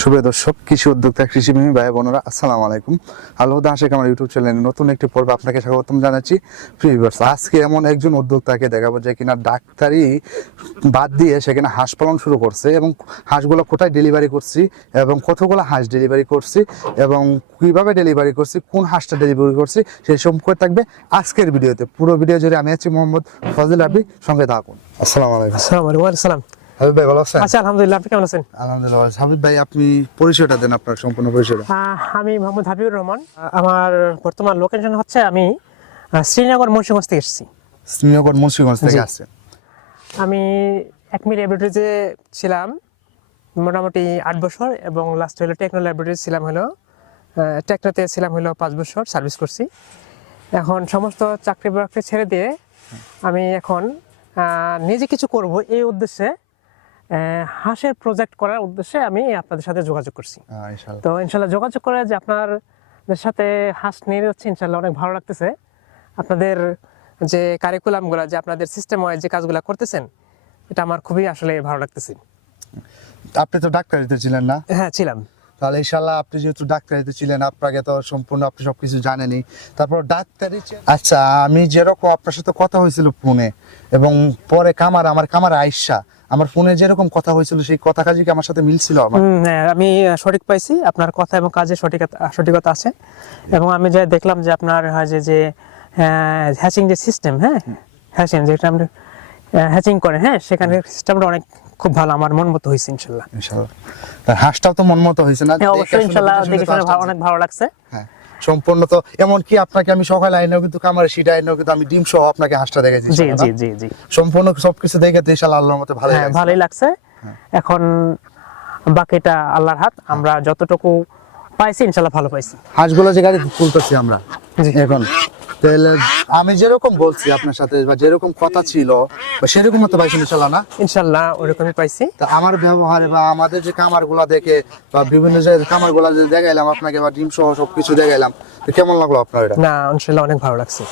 সুপ্রিয় দর্শক কৃষি উদ্যোক্তা কৃষি প্রেমী ভাই বোনেরা আসসালামু আলাইকুম। আল্লাহ হাসেক আমার ইউটিউব চ্যানেলে নতুন একটি পর্ব আপনাকে স্বাগতম জানাচ্ছি। প্রিভিউয়ার্স আজকে এমন একজন উদ্যোক্তাকে দেখাবো যে কিনা ডাক্তারি বাদ দিয়ে সেখানে হাঁস পালন শুরু করছে এবং হাঁসগুলো কোথায় ডেলিভারি করছি এবং কতগুলো হাঁস ডেলিভারি করছি এবং কীভাবে ডেলিভারি করছি কোন হাঁসটা ডেলিভারি করছি সেই সম্পর্কে থাকবে আজকের ভিডিওতে। পুরো ভিডিও জুড়ে আমি আছি মোহাম্মদ ফজিল আবি সঙ্গে থাকুন। আসসালামু আলাইকুম। আসসালামু আলাইকুম। আসসালাম। হাবিব ভাই ভালো আছেন? আচ্ছা আলহামদুলিল্লাহ আপনি কেমন আছেন? আলহামদুলিল্লাহ হাবিব ভাই আপনি পরিচয়টা দেন আপনার সম্পূর্ণ পরিচয়টা। আমি মোহাম্মদ হাবিবুর রহমান। আমার বর্তমান লোকেশন হচ্ছে আমি শ্রীনগর মুন্সিগঞ্জ থেকে এসেছি। শ্রীনগর মুন্সিগঞ্জ থেকে আসছেন। আমি এক মিনিট ল্যাবরেটরিতে ছিলাম মোটামুটি আট বছর এবং লাস্ট হলো টেকনো ল্যাবরেটরি ছিলাম হলো টেকনোতে ছিলাম হলো পাঁচ বছর সার্ভিস করছি। এখন সমস্ত চাকরি বাকরি ছেড়ে দিয়ে আমি এখন নিজে কিছু করব এই উদ্দেশ্যে হাঁসের প্রজেক্ট করার উদ্দেশ্যে আমি আপনাদের সাথে যোগাযোগ করছি। তো ইনশাল্লাহ যোগাযোগ করে যে আপনার সাথে হাঁস নিয়ে যাচ্ছে ইনশাল্লাহ অনেক ভালো লাগতেছে। আপনাদের যে কারিকুলামগুলো যে আপনাদের সিস্টেম যে কাজগুলো করতেছেন এটা আমার খুবই আসলে ভালো লাগতেছে। আপনি তো ডাক্তারিতে ছিলেন না? হ্যাঁ ছিলাম। তাহলে ইনশাল্লাহ আপনি যেহেতু ডাক্তারিতে ছিলেন আপনাকে তো সম্পূর্ণ আপনি সবকিছু জানেনই। তারপর ডাক্তারি আচ্ছা আমি যেরকম আপনার সাথে কথা হয়েছিল ফোনে এবং পরে কামার আমার কামার আইসা আমার ফোনে যেরকম কথা হয়েছিল সেই কথা কাজে কি আমার সাথে মিলছিল আমার? হ্যাঁ, আমি সঠিক পাইছি। আপনার কথা এবং কাজে সঠিকতা সঠিকতা আছে। এবং আমি যা দেখলাম যে আপনার যে যে হ্যাচিং যে সিস্টেম হ্যাঁ? হ্যাচিং যেটা আমরা হ্যাচিং করে হ্যাঁ? সেখানে সিস্টেমটা অনেক খুব ভালো আমার মন মতো হয়েছে ইনশাল্লাহ। ইনশাল্লাহ। তার হাঁসটাও তো মন মতো হয়েছে না? হ্যাঁ দেখে অবশ্যই ইনশাল্লাহ দেখে অনেক ভালো লাগছে। হ্যাঁ। সম্পূর্ণ তো এমনকি আপনাকে আমি সকালে আইনেও কিন্তু কামারে সিটা আইনেও কিন্তু আমি ডিম সহ আপনাকে হাসটা দেখেছি জি জি জি জি। সম্পূর্ণ সবকিছু দেখে তো ইনশাআল্লাহ আল্লাহর মতে ভালো হ্যাঁ ভালোই লাগছে। এখন বাকিটা আল্লাহর হাত আমরা যতটুকু পাইছি ইনশাআল্লাহ ভালো পাইছি। হাঁসগুলো যে গাড়ি করছি আমরা। এখন। তাহলে আমি যেরকম বলছি আপনার সাথে বা যেরকম কথা ছিল বা সেরকম তো পাইছেন ইনশাল্লাহ না? ইনশাল্লাহ ওরকমই পাইছি। তা আমার ব্যবহারে বা আমাদের যে কামারগুলা দেখে বা বিভিন্ন জায়গায় কামারগুলা যে দেখাইলাম আপনাকে বা ডিম সহ সবকিছু দেখাইলাম তো কেমন লাগল আপনার এটা? না ইনশাল্লাহ অনেক ভালো লাগছে।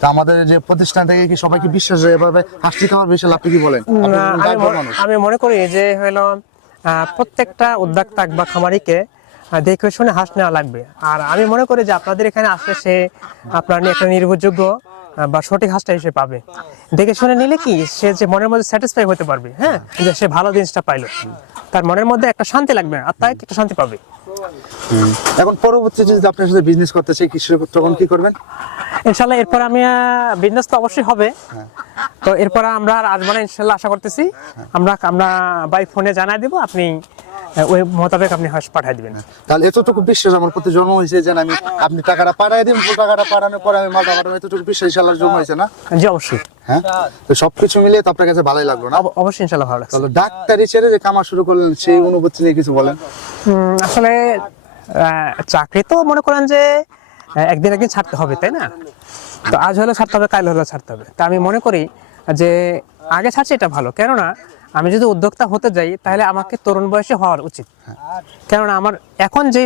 তা আমাদের যে প্রতিষ্ঠান থেকে কি সবাইকে বিশ্বাস হয় এভাবে হাসি খাওয়ার বিশাল আপনি কি বলেন? আমি মনে- করি যে হলো প্রত্যেকটা উদ্যোক্তা বা খামারিকে দেখে শুনে হাঁস নেওয়া লাগবে। আর আমি মনে করি যে আপনাদের এখানে আসলে সে আপনার নিয়ে একটা নির্ভরযোগ্য বা সঠিক হাঁসটা এসে পাবে। দেখে শুনে নিলে কি সে যে মনের মধ্যে স্যাটিসফাই হতে পারবে হ্যাঁ? যে সে ভালো জিনিসটা পাইলো। তার মনের মধ্যে একটা শান্তি লাগবে আত্মায় একটা শান্তি পাবে। এখন পরবর্তীতে যদি আপনার সাথে বিজনেস করতে চাই কৃষি তখন কি করবেন? ইনশাল্লাহ এরপর আমি বিজনেস তো অবশ্যই হবে। তো এরপর আমরা আর আসব না ইনশাল্লাহ আশা করতেছি আমরা আমরা বাই ফোনে জানাই দিব আপনি ওই মোতাবেক আপনি হাঁস পাঠিয়ে দিবেন। তাহলে এতটুকু বিশ্বাস আমার প্রতি জন্ম হয়েছে যে আমি আপনি টাকাটা পাঠাই দিন টাকাটা পাঠানোর পরে আমি মালটা পাঠাবো এতটুকু বিশ্বাস ইনশাল্লাহ জন্ম হয়েছে না? জি অবশ্যই। হ্যাঁ তো সবকিছু মিলিয়ে তো আপনার কাছে ভালোই লাগল না? অবশ্যই ইনশাল্লাহ ভালো লাগছে। ডাক্তারি ছেড়ে যে কামা শুরু করলেন সেই অনুভূতি নিয়ে কিছু বলেন। আসলে চাকরি তো মনে করেন যে একদিন একদিন ছাড়তে হবে তাই না? তো আজ হলে ছাড়তে হবে কাল হলেও ছাড়তে হবে। তা আমি মনে করি যে আগে ছাড়ছি এটা ভালো। কেননা আমি যদি উদ্যোক্তা হতে যাই তাহলে আমাকে তরুণ বয়সে হওয়ার উচিত। কেননা আমার এখন যে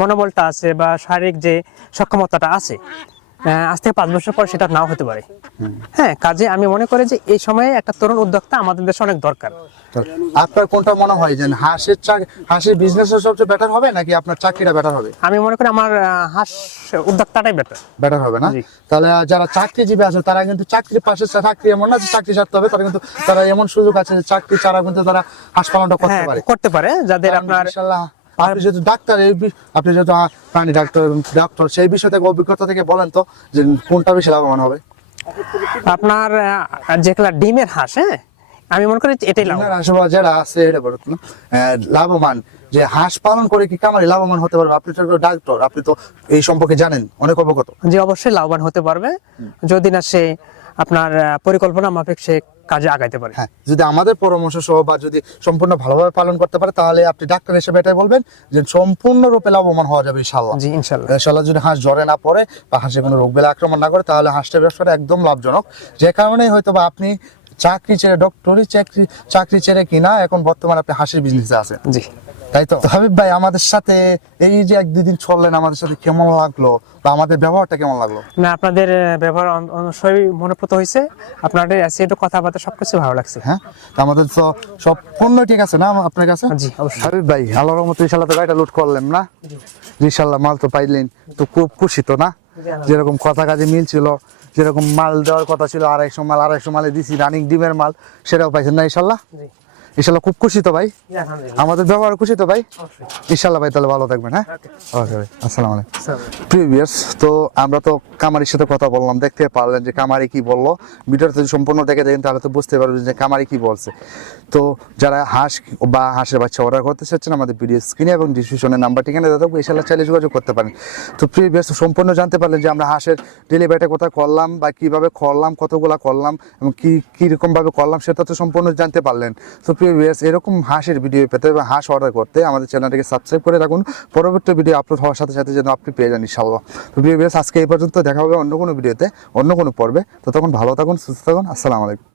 মনোবলটা আছে বা শারীরিক যে সক্ষমতাটা আছে আজ থেকে পাঁচ বছর পর সেটা নাও হতে পারে। হ্যাঁ কাজে আমি মনে করি যে এই সময়ে একটা তরুণ উদ্যোক্তা আমাদের দেশে অনেক দরকার। আপনার কোনটা মনে হয় যে হাঁসের হাঁসের বিজনেস সবচেয়ে বেটার হবে নাকি আপনার চাকরিটা বেটার হবে? আমি মনে করি আমার হাঁস উদ্যোক্তাটাই বেটার বেটার হবে না? তাহলে যারা চাকরিজীবী আছে তারা কিন্তু চাকরির পাশে চাকরি এমন না যে চাকরি ছাড়তে হবে তারা কিন্তু তারা এমন সুযোগ আছে যে চাকরি ছাড়া কিন্তু তারা হাঁস পালনটা করতে হ্যাঁ পারে। করতে পারে যাদের আপনার আপনি যেহেতু ডাক্তার এই আপনি যেহেতু প্রাণী ডাক্তার ডাক্তার সেই বিষয় থেকে অভিজ্ঞতা থেকে বলেন তো যে কোনটা বেশি লাভবান হবে? আপনার যেগুলা ডিমের হাঁস হ্যাঁ? আমি মনে করি এটাই লাভ যারা আছে এটা বলুন লাভবান। যে হাঁস পালন করে কি কামারি লাভবান হতে পারবে? আপনি তো ডাক্তার আপনি তো এই সম্পর্কে জানেন অনেক অবগত। যে অবশ্যই লাভবান হতে পারবে। যদি না সে আপনার পরিকল্পনা মাফিক সে কাজে আগাইতে পারে। হ্যাঁ যদি আমাদের পরামর্শ সহ বা যদি সম্পূর্ণ ভালোভাবে পালন করতে পারে তাহলে আপনি ডাক্তার হিসেবে এটাই বলবেন যে সম্পূর্ণরূপে লাভবান হওয়া যাবে ইনশাল্লাহ জি ইনশাল্লাহ ইনশাল্লাহ যদি হাঁস জ্বরে না পড়ে বা হাঁসে কোনো রোগ বেলা আক্রমণ না করে তাহলে হাঁসটা ব্যবসাটা একদম লাভজনক। যে কারণেই হয়তো বা আপনি চাকরি ছেড়ে ডক্টরি চাকরি চাকরি ছেড়ে কিনা এখন বর্তমানে আপনি হাঁসের বিজনেসে আছেন। জি। তাই তো? হাবিব ভাই আমাদের সাথে এই যে এক দুই দিন চললেন আমাদের সাথে কেমন লাগল? বা আমাদের ব্যবহারটা কেমন লাগল? না আপনাদের ব্যবহার অবশ্যই মনোপ্রত হয়েছে আপনাদের অ্যাসিড কথাবার্তা সবকিছু ভালো লাগছে। হ্যাঁ? তো আমাদের তো সব পণ্য ঠিক আছে না আপনার কাছে? জি অবশ্যই। হাবিব ভাই আল্লাহর রহমতে ইনশাল্লাহ তো গাড়িটা লুট করলেন না। ইনশাল্লাহ মাল তো পাইলেন। তো খুব খুশি তো না? যেরকম কথা কাজে মিল ছিল যেরকম মাল দেওয়ার কথা ছিল আড়াইশো মাল আড়াইশো মালে দিছি রানিং ডিমের মাল সেটাও পাইছেন না ইনশাল্লাহ জি। ইনশাল্লাহ খুব খুশি তো ভাই? আমাদের ব্যবহার খুশি তো ভাই? ইনশাল্লাহ ভাই তাহলে ভালো থাকবেন হ্যাঁ? ওকে। ভাই আসসালামু আলাইকুম। প্রিভিয়াস তো আমরা তো কামারির সাথে কথা বললাম দেখতে পারলেন যে কামারি কি বলল। ভিডিওটা যদি সম্পূর্ণ দেখে দেখেন তাহলে তো বুঝতে পারবেন যে কামারি কি বলছে। তো যারা হাঁস বা হাঁসের বাচ্চা অর্ডার করতে চাচ্ছেন আমাদের ভিডিও স্ক্রিনে এবং ডিসক্রিপশনের নাম্বার ঠিকানা দিয়ে দেবো ইনশাল্লাহ চাইলে যোগাযোগ করতে পারেন। তো প্রিভিয়াস সম্পূর্ণ জানতে পারলেন যে আমরা হাঁসের ডেলিভারিটা কোথায় করলাম বা কীভাবে করলাম কতগুলা করলাম এবং কী কীরকমভাবে করলাম সেটা তো সম্পূর্ণ জানতে পারলেন। তো প্রিভিয়াস এরকম হাঁসের ভিডিও পেতে বা হাঁস অর্ডার করতে আমাদের চ্যানেলটাকে সাবস্ক্রাইব করে রাখুন। পরবর্তী ভিডিও আপলোড হওয়ার সাথে সাথে যেন আপনি পেয়ে যান ইনশাল্লাহ তো ভিউয়ার্স আজকে এই পর্যন্ত দেখা হবে অন্য কোনো ভিডিওতে অন্য কোনো পর্বে। তো তখন ভালো থাকুন, সুস্থ থাকুন, আসসালামু আলাইকুম।